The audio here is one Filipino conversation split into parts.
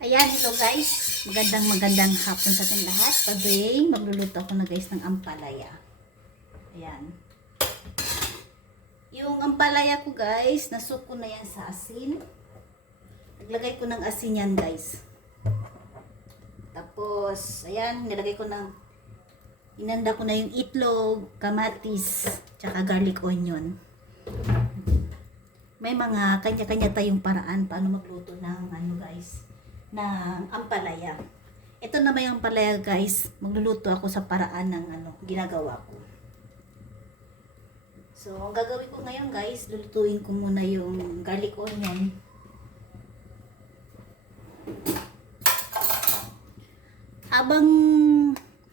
Ayan, ito guys. Magandang hapon sa ating lahat. Today, magluluto ako na guys ng ampalaya. Ayan. Yung ampalaya ko guys, nasuk ko na yan sa asin. Naglagay ko ng asin yan guys. Tapos, ayan, nilagay ko ng inanda ko na yung itlog, kamatis, tsaka garlic onion. May mga kanya-kanya tayong paraan paano magluto ng ano guys, ng ampalaya. Ito naman yung ampalaya guys, magluluto ako sa paraan ng ginagawa ko. So, ang gagawin ko ngayon guys, lulutuin ko muna yung garlic onion.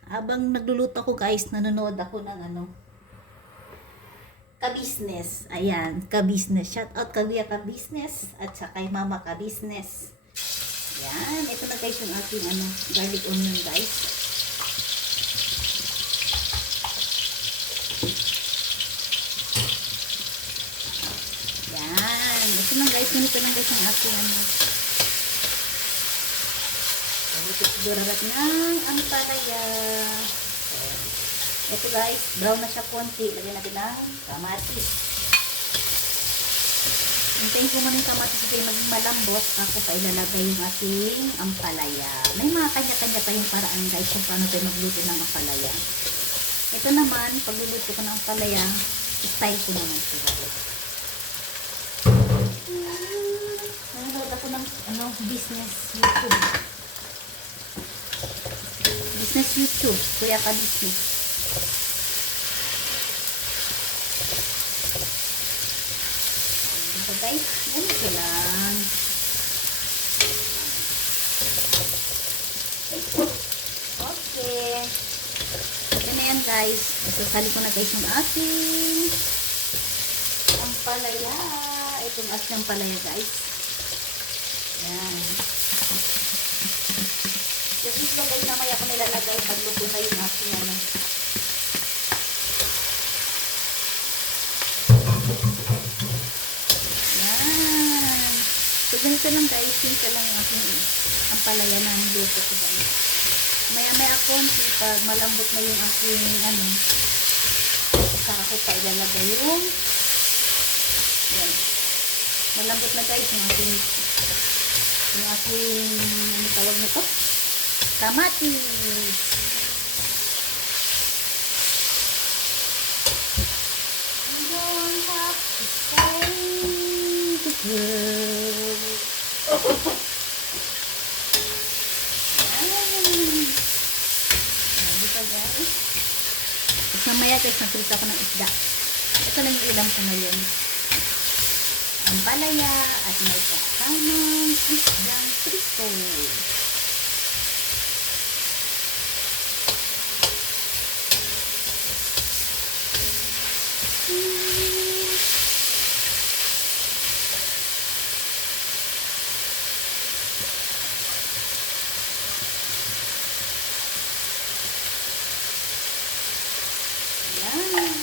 Habang nagluluto ako guys, nanonood ako ng ka-business. Ayan, ka-business. Shout out Kuya ka-business at saka kay Mama ka-business. Ayan, ito na guys yung ating garlic onion guys. Ayan, ito na guys, ganito lang guys yung ating durat ng ampalaya. Ito guys, brown na siya konti. Lagyan natin ng kamatis. Hintayin ko muna yung kamatis kasi maging malambot. Ako pa ilalagay yung ating ampalaya. May mga kanya-kanya tayong paraan guys kung paano tayo magluto ng ampalaya. Ito naman, pagluluto ko ng ampalaya, style ko naman siguro. Nanonood ako ng business YouTube. Business YouTube. Kuya ka business. Ito guys, ganito lang. Okay. Ito na yan guys. Isasali ko na guys yung ating ampalaya. Itong ating ampalaya guys. Yan. Kasi ito guys, namaya ko nilalagay pagluto na yung ating Yan. So, ganito lang guys. Simple lang yung aking ampalaya na niluto ko guys. Maya-maya konti pag malambot na yung aking saka ko pa ilalagay yung yan. Malambot na guys yung aking tawag nito? Kamatis. You don't have to say the girl. Dito guys. At mamaya guys, nagsalita ko ng isda. Ito lang yung ulam ko ngayon. Ampalaya at may kasamang isdang prito. Yan.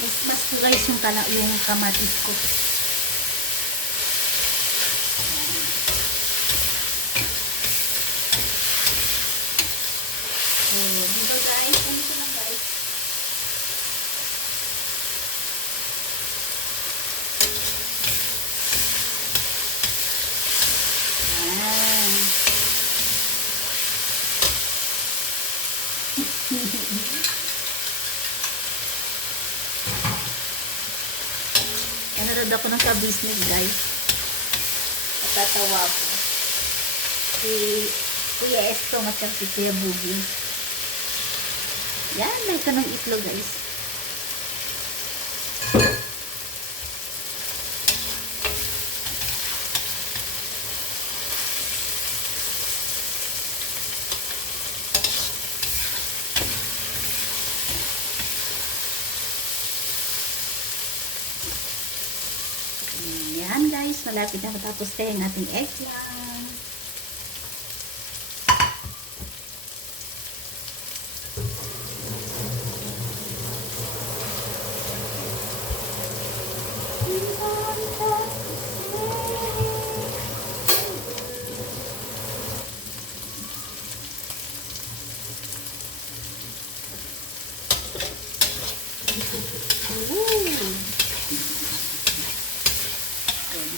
Mas ko guys yung kamatis ko. So, dito guys, ganito lang guys. Ayan. Nanonood ako ng ka-business guys. Natatawa ko. Si Kuya Estong at si Kuya Bugi. Yan, may kanong itlog guys. Yan guys, malapit na matapos tayo ang ating eggplant.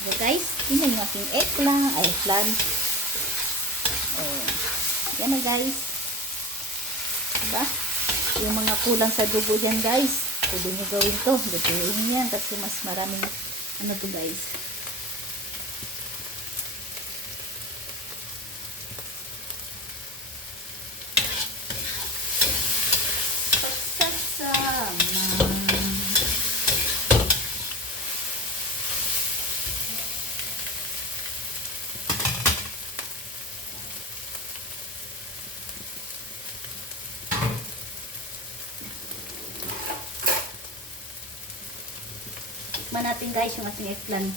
So guys, yun yung aking eggplant. Oh, yan na guys. Diba? Yung mga kulang sa dugo dyan guys, pwede nyo gawin to. Lutuin nyo yan kasi mas maraming ano to guys. Pagsasama. Tikman natin guys yung ating eggplant.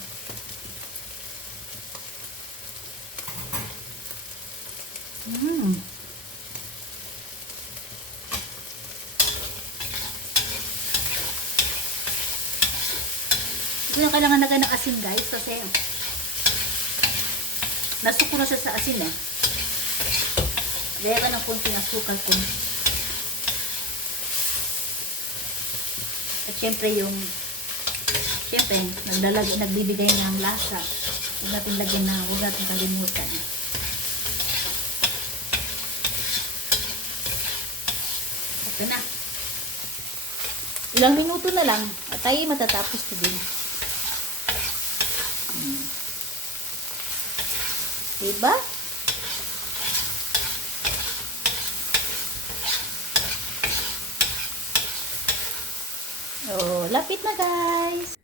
Ito yung kailangan lagay ng asin guys kasi nasuko na siya sa asin eh. Lagyan ka ng konting asukal ko. At syempre nagbibigay ng lasa. Huwag natin kalimutan. Ito na. Ilang minuto na lang at tayo matatapos ito din. Diba? Oh, lapit na guys.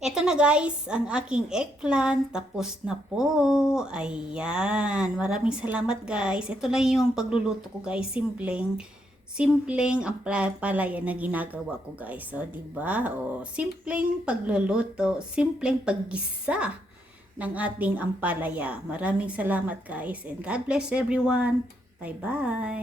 Ito na guys, ang aking eggplant. Tapos na po. Ayan. Maraming salamat guys. Ito lang yung pagluluto ko guys. Simpleng ang palaya na ginagawa ko guys. O, diba? O, simpleng pagluluto. Simpleng paggisa ng ating ampalaya. Maraming salamat guys. And God bless everyone. Bye-bye.